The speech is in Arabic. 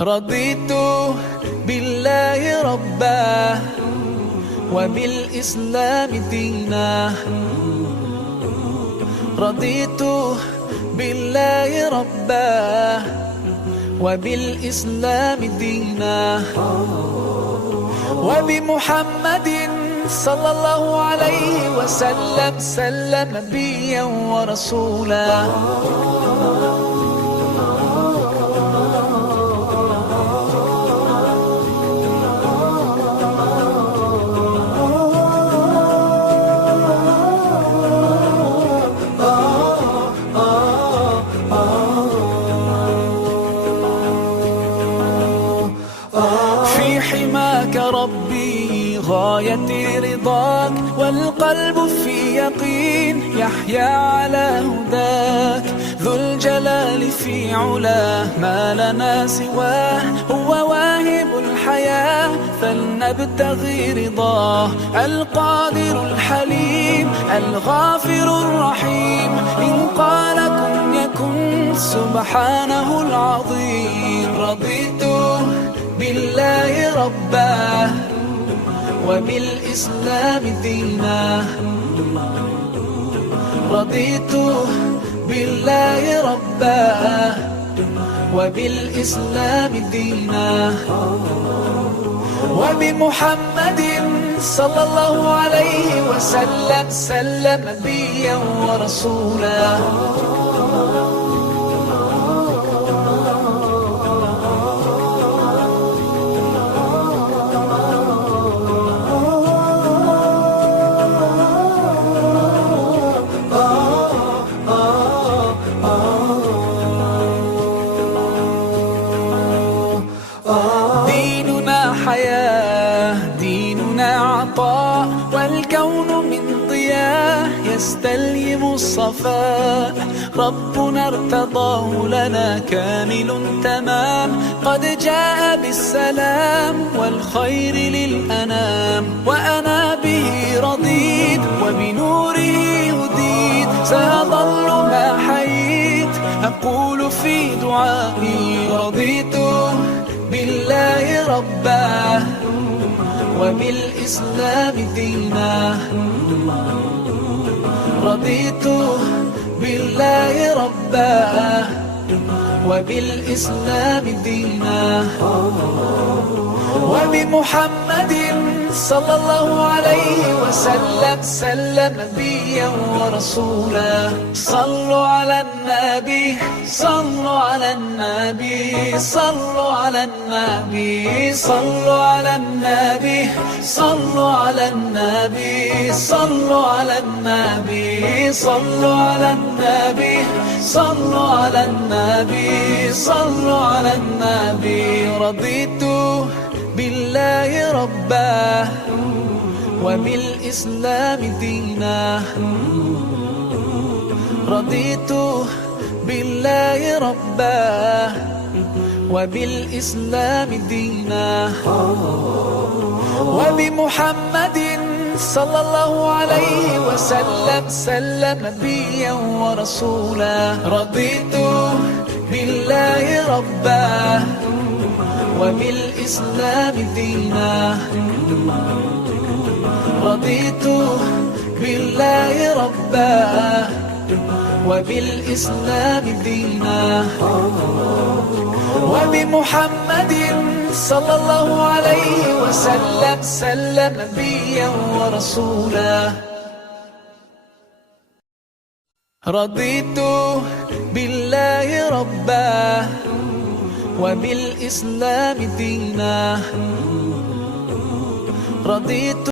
رضيت بالله ربا وبالإسلام دينا. رضيت بالله ربا وبالإسلام دينا، وبمحمد صلى الله عليه وسلم نبيا ورسولا. في حماك ربي غاية رضاك، والقلب في يقين يحيا على هداك. ذو الجلال في علاه ما لنا سواه، هو واهب الحياة فلنبتغي رضاه. القادر الحليم الغافر الرحيم، إن قال كن يكن سبحانه العظيم. رضيت بالله ربا وبالإسلام دينا. رضيت بالله ربا وبالإسلام دينا، وبمحمد صلى الله عليه وسلم نبيا ورسولا. ديننا حياة، ديننا عطاء، والكون من ضياء يستلهم الصفاء. ربنا ارتضاه لنا كامل تمام، قد جاء بالسلام والخير للأنام. وأنا به رضيت وبنوره هديت، سأظل ما حييت أقول في دعائي. رضيت بالله ربا وبالإسلام دينا. رضيت بالله ربا وبالإسلام دينا، وبمحمد صلى الله عليه وسلم نبيا ورسولا. صلوا على النبي، صلوا على النبي، صلوا على النبي، صلوا على النبي، صلوا على النبي، صلوا على النبي، صلوا على النبي، صلوا على النبي، صلوا على النبي. رضيت بالله ربا وبالإسلام دينا. رضيت بالله ربا وبالإسلام دينا، وبمحمد صلى الله عليه وسلم نبيا ورسولا. رضيت بالله ربا وبالإسلام دينا. رضيت بالله ربا وبالإسلام دينا، وبمحمد صلى الله عليه وسلم نبيا ورسولا. رضيت بالله ربا وبالإسلام دينا. رضيت